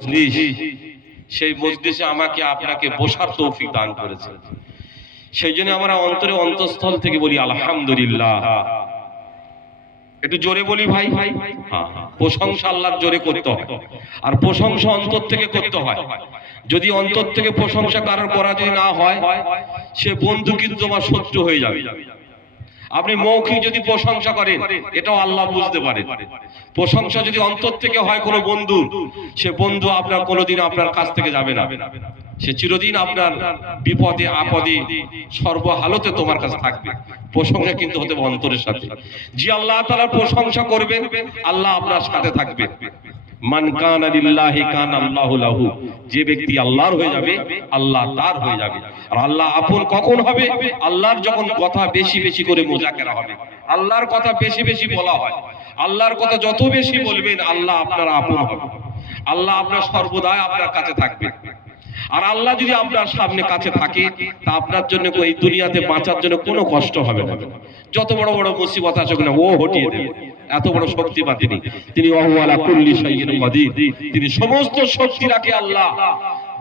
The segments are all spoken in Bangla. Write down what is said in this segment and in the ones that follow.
মজলিস, সেই মজলিসে আমাকে আপনাকে বসার তৌফিক দান করেছে। সেই জন্য আমরা অন্তরে অন্তঃস্থল থেকে বলি আলহামদুলিল্লাহ। একটু জোরে বলি ভাই। হ্যাঁ, প্রশংসা আল্লাহর জোরে করতে হয়, আর প্রশংসা অন্তর থেকে করতে হয়। যদি অন্তর থেকে প্রশংসা কারোর করা যদি না হয়, সে বন্ধু কিন্তু তোমার শত্রু হয়ে যাবে। আপনি মৌখিক যদি প্রশংসা করেন, এটাও আল্লাহ বুঝতে পারেন। প্রশংসা যদি অন্তর থেকে হয় কোনো বন্ধু, সে বন্ধু আপনার কোনোদিন আপনার কাছ থেকে যাবে না। সে চিরদিন আপনার বিপদে আপদে সর্বহালতে তোমার কাছে থাকবে। প্রশংসা কিন্তু হতে হবে অন্তরের সাথে। যে আল্লাহ তাআলার প্রশংসা করবেন, আল্লাহ আপনার সাথে থাকবে। মান কানা লিল্লাহি কানা আল্লাহু লাহু। যে ব্যক্তি আল্লাহর হয়ে যাবে, আল্লাহ তার হয়ে যাবে। আর আল্লাহ আপন কখন হবে? আল্লাহর যখন কথা বেশি বেশি করে মুজাকেরা হবে, আল্লাহর কথা বেশি বেশি বলা হয়। আল্লাহর কথা যত বেশি বলবেন, আল্লাহ আপনার আপন হবে। আল্লাহ আপনার সর্বদাই আপনার কাছে থাকবে। আর আল্লাহ যদি আপনার সামনে কাছে থাকে, তা আপনার জন্য এই দুনিয়াতে বাঁচার জন্য কোনো কষ্ট হবে না। যত বড় বড় মুসিবত আসুক না, ও হটিয়ে দেবে। এত বড় শক্তিমান তিনি। তিনি ওয়াহু আলা কুল্লি শাইইন কাদির। তিনি সমস্ত শক্তি রাখে আল্লাহ।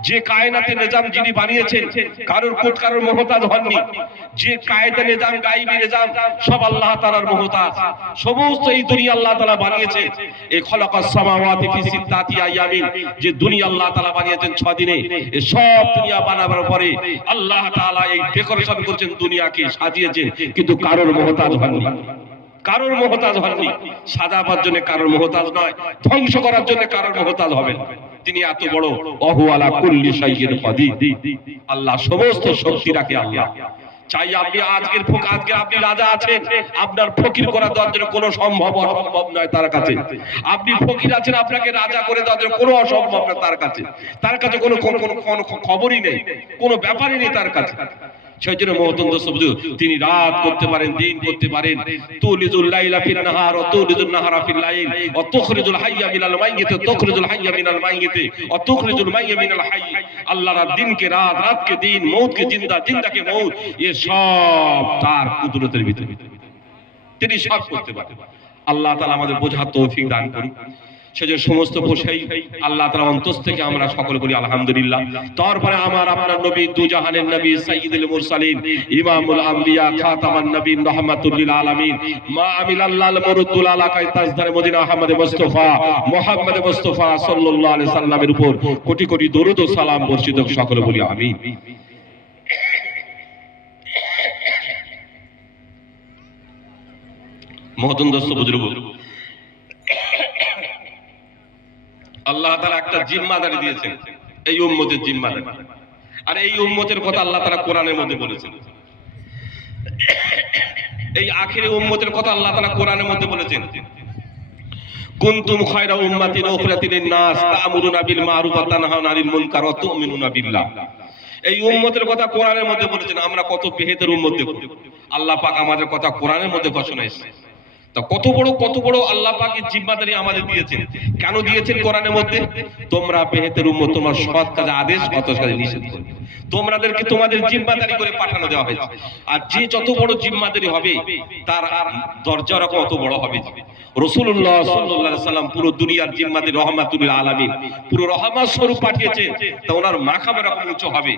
যে কায়নাতে নিজাম যিনি বানিয়েছেন, কারোর কোট কারোর মুহতাজ হননি। যে কায়দা নিজাম গায়বী নিজাম সব আল্লাহ তাআলার মুহতাজ। সমস্ত এই দুনিয়া আল্লাহ তাআলা বানিয়েছে। এই খলাকাস সামাওয়াতি ফি সিত্তাতি আইয়ামিন, যে দুনিয়া আল্লাহ তাআলা বানিয়েছেন 6 দিনে। এই সব দুনিয়া বানাবার পরে আল্লাহ তাআলা এই ডেকোরেশন করেছেন, দুনিয়াকে সাজিয়েছেন, কিন্তু কারোর মুহতাজ হননি। কারোর মুহতাজ হননি। সাজাবার জন্য কারোর মুহতাজ নয়, ধ্বংস করার জন্য কারোর মুহতাজ হবেন। তিনি এত বড় ওয়াহু আলা কুল্লি শাইইন কাদির। আল্লাহ সমস্ত শক্তি রাখে আল্লাহ। চাই আপনি আজকের আপনি রাজা আছেন, আপনার ফকির করা দেওয়ার জন্য কোনো সম্ভব অসম্ভব নয় তার কাছে। আপনি ফকির আছেন, আপনাকে রাজা করে দেওয়ার জন্য কোনো অসম্ভব নয় তার কাছে। তার কাছে কোনো খবরই নেই, কোনো ব্যাপারই নেই তার কাছে। সেই জন্য মহতন্দ সবজু তিনি রাত করতে পারেন, দিন করতে পারেন। তুলিজুল লাইলা ফিন নাহার ওয়া তুলিজুন নাহারা ফিল লাইল ওয়া তুখরিজুল হাইয়া মিনাল মাইয়িত ওয়া তুখরিজুল হাইয়া মিনাল মাইয়িত ওয়া তুখরিজুল মাইয়্যা মিনাল হাইয়। আল্লাহ রাত দিনকে রাত, রাতকে দিন, মউতকে জিন্দা, জিন্দাকে মউত, এ সব তার কুদরতের ভিতরে। তিনি সব করতে পারেন। আল্লাহ তাআলা আমাদের বোঝার তৌফিক দান করুন। সেজন্য সমস্ত প্রশংসাই আল্লাহ তাআলার অন্তর থেকে আমরা সকলে বলি আলহামদুলিল্লাহ। তারপরে আমার আপনার নবী, দুজাহানের নবী, সাইয়্যিদুল মুরসালিন, ইমামুল আম্বিয়া, খাতামান নবীন, রাহমাতুল লিল আলামিন, মা আমিনাল্লাহ মুরুদ্দুল আলাকাই তাজদার মদিনা আহমদ মুস্তাফা মুহাম্মদ মুস্তাফা সাল্লাল্লাহু আলাইহি সাল্লামের উপর কোটি কোটি দরুদ ও সালাম বর্ষিত হোক, সকলে বলি আমিন। মহতরম দোস্ত বুজুর্গ, আল্লাহ তাআলা একটা জিম্মাদারি দিয়েছেন, এই উম্মতের জিম্মাদারি। আর এই উম্মতের কথা আল্লাহ তাআলা কোরআনের মধ্যে বলেছেন। এই আখিরি উম্মতের কথা আল্লাহ তাআলা কোরআনের মধ্যে বলেছেন, কুনতুম খায়রা উম্মাতিন উখরাতিন লিন-নাস তা'মুরুনা বিল মা'রুফ ওয়া তানহাউনা আনিল মুনকার ওয়া তু'মিনুনা বিল্লাহ। এই উম্মতের কথা কোরআনের মধ্যে বলেছেন। আমরা কত বেহেদের উম্মত দেখব, আল্লাহ পাক আমাদের কথা কোরআনের মধ্যে ঘোষণা এসেছে। তো কত বড় আল্লাহ পাকের জিম্মাদারি আমাদের দিয়েছেন। কেন দিয়েছেন কোরআনের মধ্যে? তোমরা বেহেতের উম্মত, তোমার সৎ কাজে আদেশ, অসৎ কাজে নিষেধ করবে। তোমাদেরকে তোমাদের জিম্মাদারি করে পাঠানো দেওয়া হয়েছে। আর যে যত বড় জিম্মাদারি হবে, তার দরজা রকম অত বড় হবে। রাসূলুল্লাহ সাল্লাল্লাহু আলাইহি সাল্লাম পুরো দুনিয়ার জিম্মাদারি, রহমাতুল লিল আলামিন, পুরো রহমত স্বরূপ পাঠিয়েছে। তা ওনার মাকাম এরকম উঁচু হবে।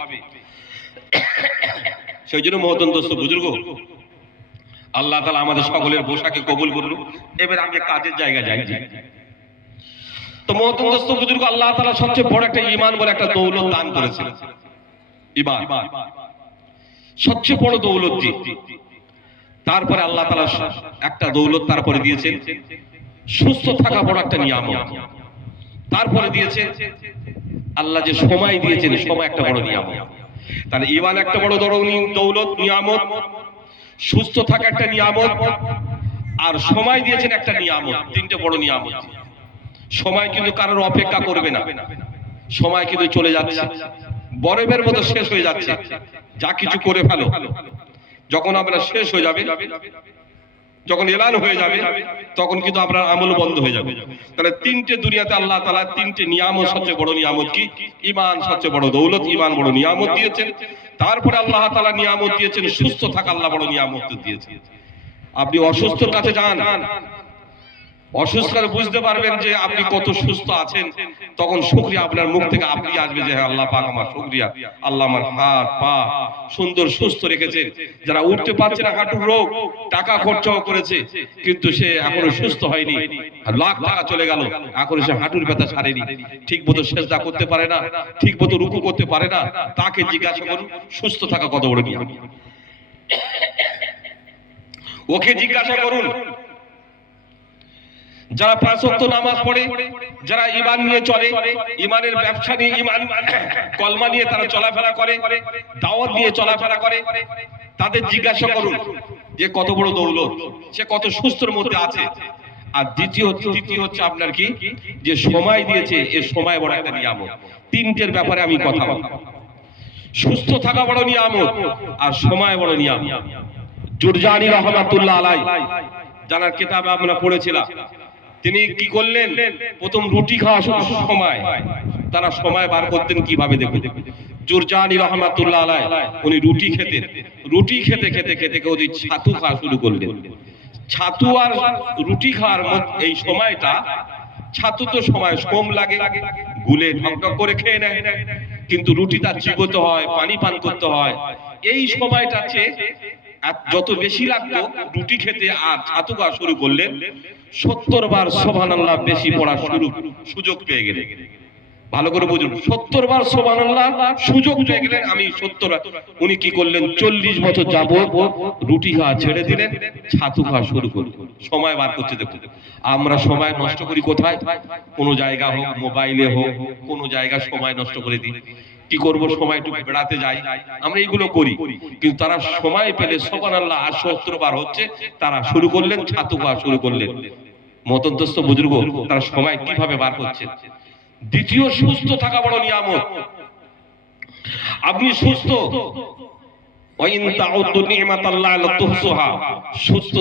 সেই জন্য মহতরম দোস্ত বুজুর্গ, আল্লাহ তাআলা আমাদের সকলের বসাকে কবুল করুন। এবার আমি কাজের জায়গা যাই। তো মহতরম দোস্ত বুজুর্গ, আল্লাহ তাআলা সবচেয়ে বড় একটা ঈমান বলে একটা দৌলত দান করেছেন। ঈমান সবচেয়ে বড় দৌলত জি। তারপরে আল্লাহ তাআলা একটা দৌলত তারপরে দিয়েছেন, সুস্থ থাকা বড় একটা নিয়ামত। তারপরে দিয়েছেন আল্লাহ যে সময় দিয়েছেন, সময় একটা বড় নিয়ামত। তাহলে ঈমান একটা বড় দৌলত, নিয়ামত, সুস্থ থাকা একটা নিয়ামত, আর সময় দিয়েছেন একটা নিয়ামত। তিনটে বড় নিয়ামত। সময় কিন্তু কারোর অপেক্ষা করবে না। সময় কিন্তু চলে যাচ্ছে, বরফের মতো শেষ হয়ে যাচ্ছে। যা কিছু করে ফেলো, যখন আমরা শেষ হয়ে যাবে, যখন এলান হয়ে যাবে, তখন কিন্তু আপনার আমল বন্ধ হয়ে যাবে। তাহলে তিনটে দুনিয়াতে আল্লাহ তাআলা তিনটে নিয়ামত, সবচেয়ে বড় নিয়ামত কি? ঈমান সবচেয়ে বড় দৌলত, ঈমান বড় নিয়ামত দিয়েছেন। তারপরে আল্লাহ তাআলা নিয়ামত দিয়েছেন সুস্থ থাকা, আল্লাহ বড় নিয়ামত দিয়েছেন। আপনি অসুস্থর কাছে যান, অসুস্থ হলে বুঝতে পারবেন যে আপনি কত সুস্থ আছেন, তখন শুকরিয়া আপনার মুখ থেকে আপনি আসবে যে হ্যাঁ আল্লাহ পাক আমার শুকরিয়া, আল্লাহ আমার হাত পা সুন্দর সুস্থ রেখেছেন। যারা উঠতে পারছে না, হাঁটুর রোগ, টাকা খরচাও করেছে কিন্তু সে এখনো সুস্থ হয়নি, লাখ টাকা চলে গেল, এখনো সে হাঁটুর ব্যথা সারেনি, ঠিক মতো সেজদা করতে পারে না, ঠিক মতো রুকু করতে পারে না, তাকে জিজ্ঞাসা করুন সুস্থ থাকা কত বড় নিয়ম। ওকে জিজ্ঞাসা করুন। যারা 5 ওয়াক্ত নামাজ পড়ে, যারা ঈমান নিয়ে চলে, ঈমানের ব্যবসা নিয়ে, ঈমান কলমা নিয়ে তারা চলাফেরা করে, দাওয়াত নিয়ে চলাফেরা করে, তাদের জিজ্ঞাসা করুন যে কত বড় দৌলত, সে কত সুস্থর মধ্যে আছে। আর দ্বিতীয় হচ্ছে আপনার কি, যে সময় দিয়েছে, এই সময় বড় একটা নিয়ামত। তিনটের ব্যাপারে আমি কথা বলবো। সুস্থ থাকা বড় নিয়ামত, আর সময় বড় নিয়ামত। জুরজানি রহমাতুল্লাহ আলাইহি, জানার কিতাবে আমরা পড়েছিলাম, তিনি কি করলেন, প্রথম রুটি খাওয়া সময়, তারা সময় বার করতেন কিভাবে দেখুন। জুরজানি রহমাতুল্লাহ আলাইহি উনি রুটি খেতেন, রুটি খেতে খেতে খেতে উনি ছাতু খাওয়া শুরু করলেন। ছাতু আর রুটি খাওয়ার এই সময়টা, ছাতু তো সময় কম লাগে, গুলে ঢকঢক করে খেয়ে নেয়, কিন্তু রুটিটা চিবোতে হয়, পানি পান করতে হয়। এই সময়টা যত বেশি লাগতো রুটি খেতে আর ছাতু খাওয়া শুরু করলেন, 70 বার সুবহানাল্লাহ বেশি পড়ার সুযোগ পেয়ে গেলেন। ভালো করে বুঝুন, 70 বার সুবহানাল্লাহ সুযোগ পেয়ে গেলেন। আমি 70 উনি কি করলেন, 40 বছর যাবত রুটি খাওয়া ছেড়ে দিলেন, ছাতু খাওয়া শুরু করলেন। সময় বার করতে দেখুন। আমরা সময় নষ্ট করি কোথায়? কোনো জায়গা হোক, মোবাইলে হোক, কোনো জায়গা সময় নষ্ট করে দিই। কি করব, সময় একটু বেড়াতে যাই, আমরা এইগুলো করি। কিন্তু তারা সময় পেলে সুবহানাল্লাহ 70 বার হচ্ছে, তারা শুরু করলেন ছাতু খাওয়া শুরু করলেন। মতন্তস্থ বুজুর্গ, তারা সময় কিভাবে বার করছে। দ্বিতীয়, সুস্থ থাকা বড় নিয়ামত। আপনি সুস্থ, ওয়া ইন তাউদ্দু নি'মাতাল্লাহি লা তুহসুহা, সুস্থ